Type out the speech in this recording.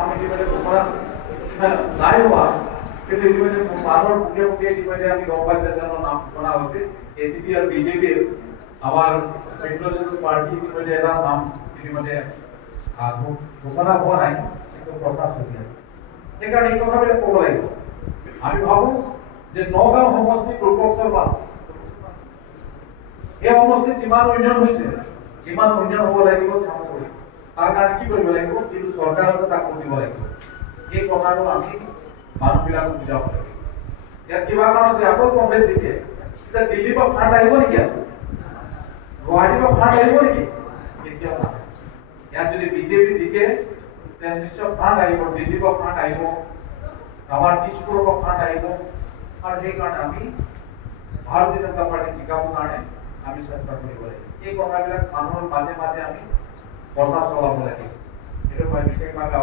নাম ইতিমধ্যে ঘোষণা নাই হোৱা, কিন্তু ইতিমধ্যে মানুহৰ মুখে মুখে ইতিমধ্যে আমি গম পাইছো এজনৰ নাম ঘোষণা হৈছে। এজিপি আৰু বিজেপিৰ আমাৰ মিত্ৰজোঁট প্ৰাৰ্থী ইতিমধ্যে এটা নাম ইতিমধ্যে ঘোষণা হোৱা নাই, কিন্তু প্ৰচাৰ চলি আছে। সেইকাৰণে এই কথাবিলাক ক'ব লাগিব। আমি ভাবো যে নগাঁও সমষ্টিত ৰূপকচৰ বাছ এই সমষ্টিত যিমান উন্নয়ন হৈছে যিমান উন্নয়ন হ'ব লাগিব চামগুৰি, তাৰ কাৰণে কি কৰিব লাগিব, যিটো চৰকাৰ আছে তাক দিব লাগিব। এই কথাটো আমি মানুহবিলাকক বুজাব লাগিব। ইয়াত কিবা কাৰণত যে আকৌ কংগ্ৰেছ জিকে, এতিয়া দিল্লীৰ পৰা ফাণ্ড আহিব নেকি? গুৱাহাটীৰ পৰা ফাণ্ড আহিব নেকি? কেতিয়াও নাহে। ইয়াত যদি বিজেপি জিকে তেতিয়া নিশ্চয় ফাণ্ড আহিব, দিল্লীৰ পৰা ফাণ্ড আহিব, আমাৰ দিছপুৰৰ পৰা ফাণ্ড আহিব। আৰু সেইকাৰণে আমি ভাৰতীয় জনতা পাৰ্টি জিকাবৰ কাৰণে আমি চেষ্টা কৰিব লাগিব। এই কথাবিলাক মানুহৰ মাজে মাজে আমি প্ৰচাৰ চলাব লাগিব। এইটো মই বিশেষভাৱে